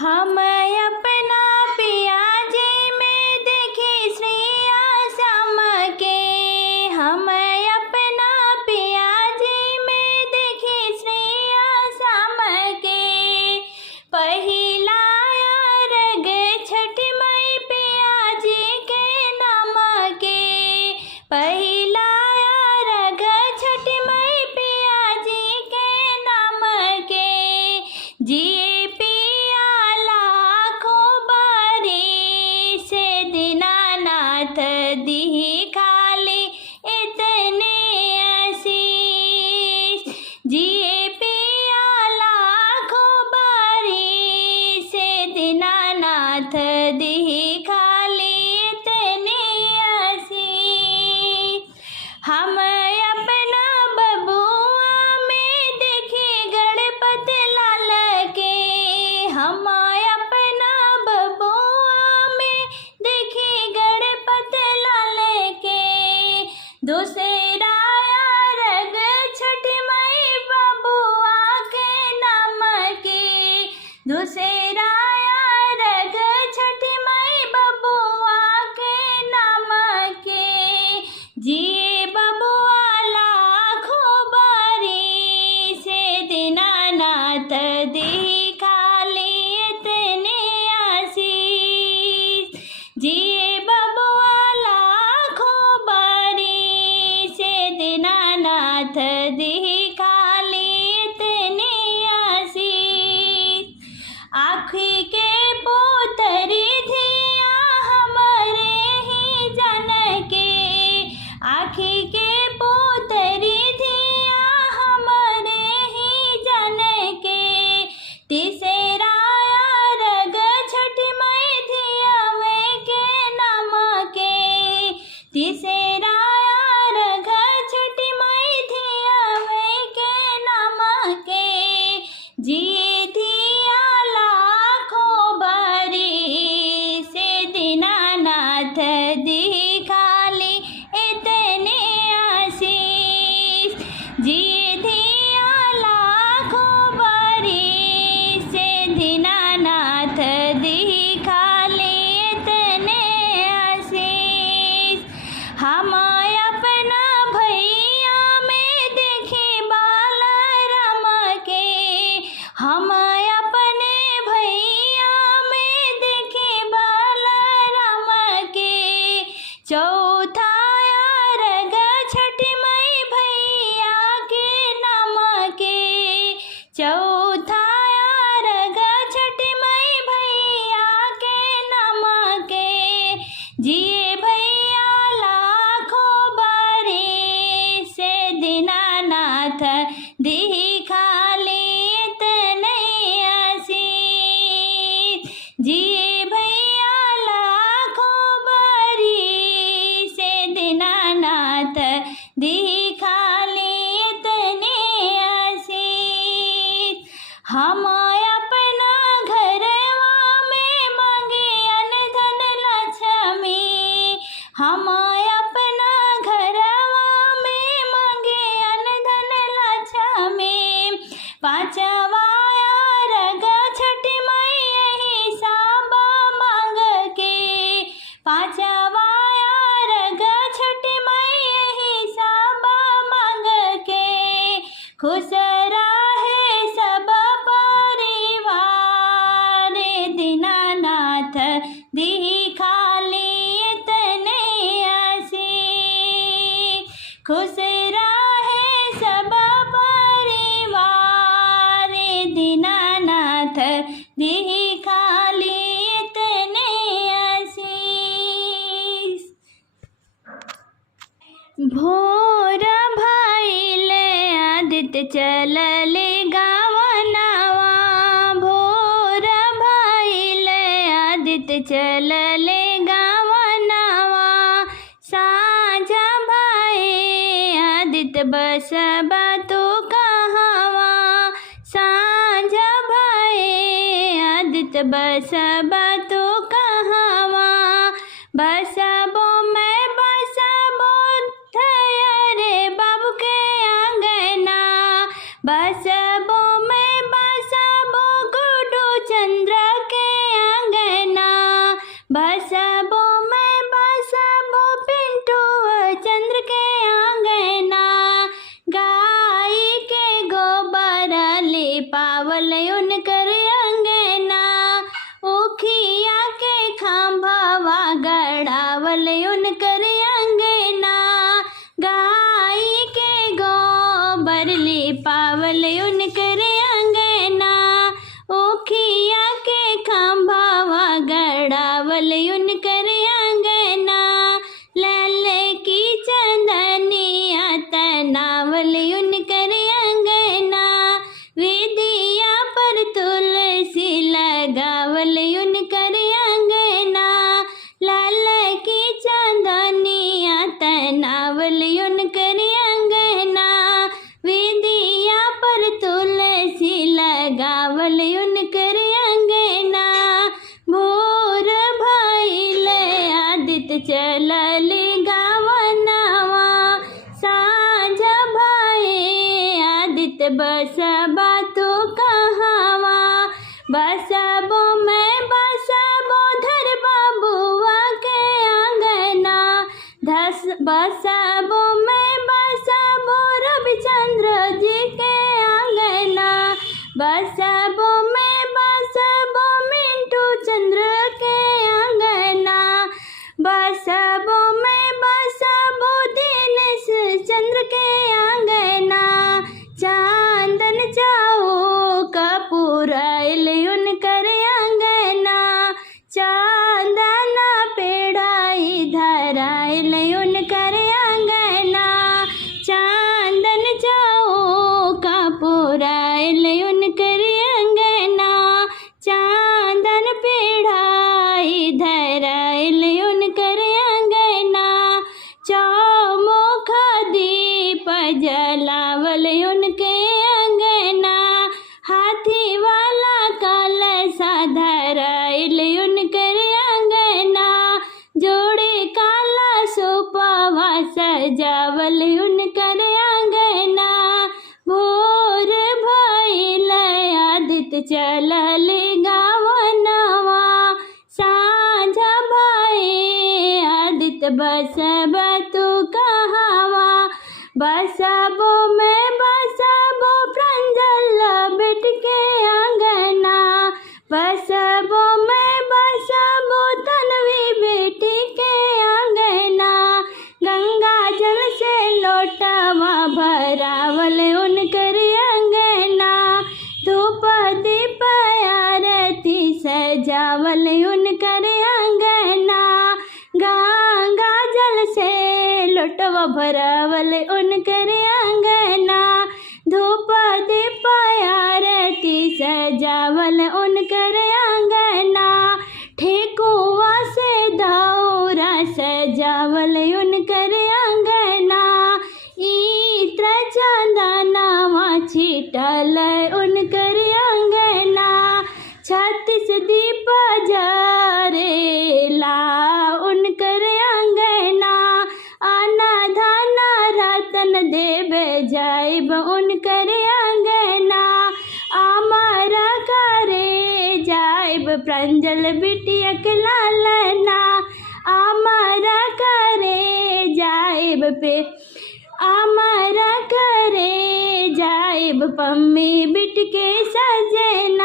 हम अपना पिया जी में देखे श्रेया श्याम के। हम अपना पिया जी में देखे श्रेया श्याम के। पहिला अर्घ छठी माई पिया जी के नाम के। पहिला अर्घ छठी माई पिया जी के नाम के। जिए दी खाली इतने आशीष। जिए पिया लाखों बारी से दीनानाथ दी खाली इतने आशीष। हम अपना बबुआ में देखे गणपति लाल के। हम अपना बबुआ में देखे गणपति दूसरा अर्घ छठी माई बबुआ के नाम के। दूसरा अर्घ छठी माई बबुआ के नाम के। जिए बबुआ लाखों बारी से दीनानाथ दी खाली इतने आशीष। जिए बबुआ दीनानाथ दी खाली इतने आशीष। आँखी के पुतरी धिया हमारे ही जन के। आँखी के पुतरी धिया हमारे ही जन के। तीसरा अर्घ छठी माई धिया के नाम के। तीसरा जिए धिया लाखों बारी से दीनानाथ दी खाली इतने आशीष। जिए धिया लाखों बारी से दीनानाथ दी खाली इतने आशीष। हम अपना भैया में देखे बालराम के। हम अपने भैया में देखे बालराम के। चौथा अर्घ छठी माई भैया के नाम के। चौथा अर्घ छठी माई भैया के नाम के। जिए भैया लाखों बारी से दीनानाथ दी खाली जिए भैया लाखों बारी से दीनानाथ दी खाली इतने आशीष। हम अपना घरवा में मांगे अन्न धन लक्ष्मी। हम अपना घरवा में मांगे अन्न धन लक्ष्मी। पांचवा अर्घ छठी माई यही सब मांग के। पांचवा अर्घ छठी माई यही सब मांग के। खुश रहे सब परिवार दीनानाथ दी खाली इतने आशीष। खुश रहे सब परिवार दीनानाथ दी खाली इतने आशीष। भोर भइले आदित्य चलले गावनवा। भोर भइले आदित्य चलले गावनवा। साँझ भए आदित्य बसबा तू कहवा। साँझ भए आदित्य बसबा तू कहवा। बसबो मैं बसबो रे बाबू के आंगना। बसबो मैं बसबो गुड्डू चंद्र के उनकर अंगना, ओखिया के खंभावा गड़ावल उनकर अंगना, लाल की चंदनिया तनावल उनकर अंगना, विदिया पर तुलसी लगावल उनकर अंगना, लाल की चंदनिया तनावल उनकर अंगना, विदिया पर तुलसी लगावल उनकर अंगना। भोर भइल आदित्य चलल गावनवा, साँझ भये आदित्य बसबा तू कहवा, बसबो में बसबो धर बबुआ के अंगना, बसबो में बसबो रविचंद्र जी के अंगना, बसबो में बसबो मिंटू चंद्र के अंगना, बसबो में बसबो दीनेश चंद्र के अंगना, चांदन जाओ कपूराइल उनकर अंगना, चांदन पेड़ाई धराइल उनकर अंगना, चांदन जाओ कपूराइल उनकर अंगना, चांदन पेड़ाई धराइल उनकर अंगना, चौमुख दीप जलावल उनके अंगना, हाथी वाला कलशा धराइल उनकर अंगना, जोड़े काला सोपावा सजावल उनकर अंगना। भोर भइल आदित्य चलल गावनवा, साँझ भये आदित्य बसब तू कहवा, बसबो में बसबो प्रांजल बेट के अंगना, बसबो में बसबो तन्वी बेटी के अंगना, गंगा जल से लोटवा भरावल उनकर अंगना, धूप दीप आरती सजावल उनकर अंगना, गंगा जल से लोटवा भरावल उनकर अंगना, धूप दीप आरती सजावल उनकर अंगना, ठेकुआ से दौरा सजावल उनकर अंगना, इत्र चंदनवा छिटल उनकर अंगना, 36 दीप जरेला उनकर अंगना, आना धाना रतन देव जाइब उनकर अंगना, अमर करे जाइब प्रांजल बिटिया के लालना, अमर करे जाइब पे अमर करे जाइब पम्मी बिट के सजना।